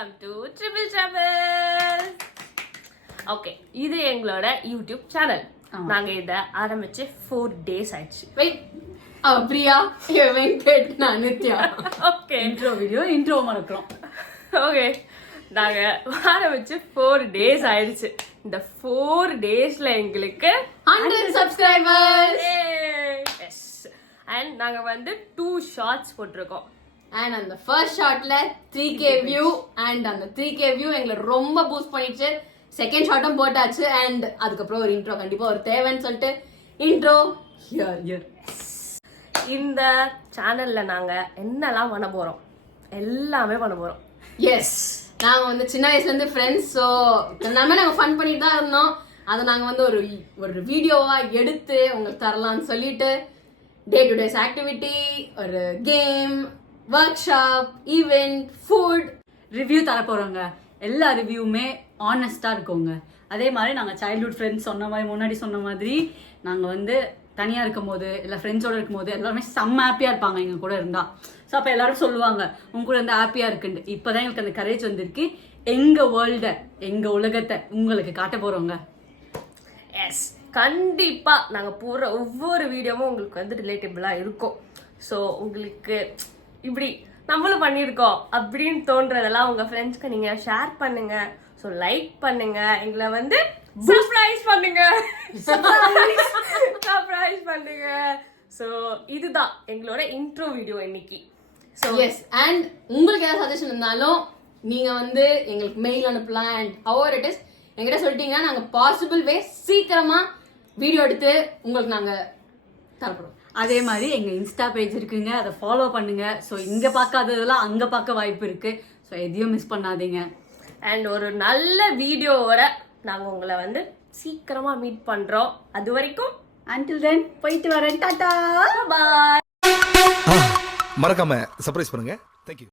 Welcome to triple trouble. Okay, இது எங்களோட YouTube channel. நாங்க இத ஆரம்பிச்சு 4 days ஆயிடுச்சு. வெயிட், பிரியா, வெங்கட், நான் நித்யா. ஓகே, இன்ட்ரோ மறக்கிறோம். ஓகே, நாங்க ஆரம்பிச்சு 4 days ஆயிடுச்சு. இந்த 4 daysல எங்களுக்கு 100 subscribers. எஸ், அண்ட் நாங்க வந்து 2 ஷார்ட்ஸ் போட்டிருக்கோம். அண்ட் அந்த ஃபர்ஸ்ட் ஷாட்ல 3K வியூ, அண்ட் அந்த 3K வியூ எங்களை ரொம்ப பூஸ்ட் பண்ணிடுச்சு. செகண்ட் ஷாட்டும் போட்டாச்சு. அண்ட் அதுக்கப்புறம் ஒரு இன்ட்ரோ கண்டிப்பா ஒரு தேவைன்னு சொல்லிட்டு இன்ட்ரோ ஹியர். இந்த சேனல்ல நாங்க என்னெல்லாம் பண்ண போறோம், எல்லாமே பண்ண போறோம். எஸ், நாங்க வந்து சின்ன வயசுல இருந்து ஃப்ரெண்ட்ஸ். ஸோ எல்லாமே நாங்க ஃபன் பண்ணிட்டு தான் இருந்தோம். அதை நாங்க வந்து ஒரு வீடியோவா எடுத்து உங்களுக்கு தரலாம்னு சொல்லிட்டு டே டு டேஸ் ஆக்டிவிட்டி, ஒரு game, work shop, event, food review தர போறோங்க. எல்லா ரிவ்யூமே ஆனஸ்டா இருக்குங்க. அதே மாதிரி நாங்க சைல்ட்ஹுட் ஃப்ரெண்ட்ஸ் முன்னாடி சொன்ன மாதிரி நாங்க வந்து தனியா இருக்கும் போது இல்ல ஃப்ரெண்ட்ஸோட இருக்கும் போது எல்லாருமே செம்ம ஹாப்பியா இருப்பாங்க எங்க கூட இருந்தா. ஸோ அப்ப எல்லாரும் சொல்லுவாங்க உங்க கூட இருந்து ஹாப்பியா இருக்குன்னு. இப்பதான் எங்களுக்கு அந்த கரேஜ் வந்திருக்கு. எங்க வேர்ல்ட, எங்க உலகத்தை உங்களுக்கு காட்ட போறோங்க. எஸ், கண்டிப்பா நாங்க போடுற ஒவ்வொரு வீடியோவும் உங்களுக்கு வந்து ரிலேட்டபிளா இருக்கும். ஸோ உங்களுக்கு இப்படி நம்மளும் பண்ணியிருக்கோம் அப்படின்னு தோன்றதெல்லாம் உங்க ஃப்ரெண்ட்ஸ்க்கு நீங்க ஷேர் பண்ணுங்க. ஸோ லைக் பண்ணுங்க, எங்களை வந்து சர்ப்ரைஸ் பண்ணுங்க, சர்ப்ரைஸ் பண்ணுங்க. ஸோ இதுதான் எங்களோட இன்ட்ரோ வீடியோ இன்னைக்கு. ஸோ எஸ், அண்ட் உங்களுக்கு ஏதாவது சஜஷன் இருந்தாலும் நீங்க வந்து எங்களுக்கு மெயில் அனுப்பலாம். அண்ட் ஹவர் இட் இஸ் எங்கிட்ட சொல்லிட்டீங்கன்னா நாங்க பாசிபிள் வே சீக்கிரமா வீடியோ எடுத்து உங்களுக்கு நாங்க தரப்படுவோம். அதே மாதிரி எங்க இன்ஸ்டா பேஜ் இருக்குங்க, அதை ஃபாலோ பண்ணுங்க. ஸோ இங்க பார்க்காததெல்லாம் அங்க பார்க்க வாய்ப்பு இருக்கு. ஸோ எதையும் மிஸ் பண்ணாதீங்க. அண்ட் ஒரு நல்ல வீடியோவோட நாங்க உங்களை வந்து சீக்கிரமா மீட் பண்றோம். அது வரைக்கும் அன்டில் தென் போயிட்டு வரேன். டாடா, பாய். மறக்காம சர்ப்ரைஸ் பண்ணுங்க. தேங்க்யூ.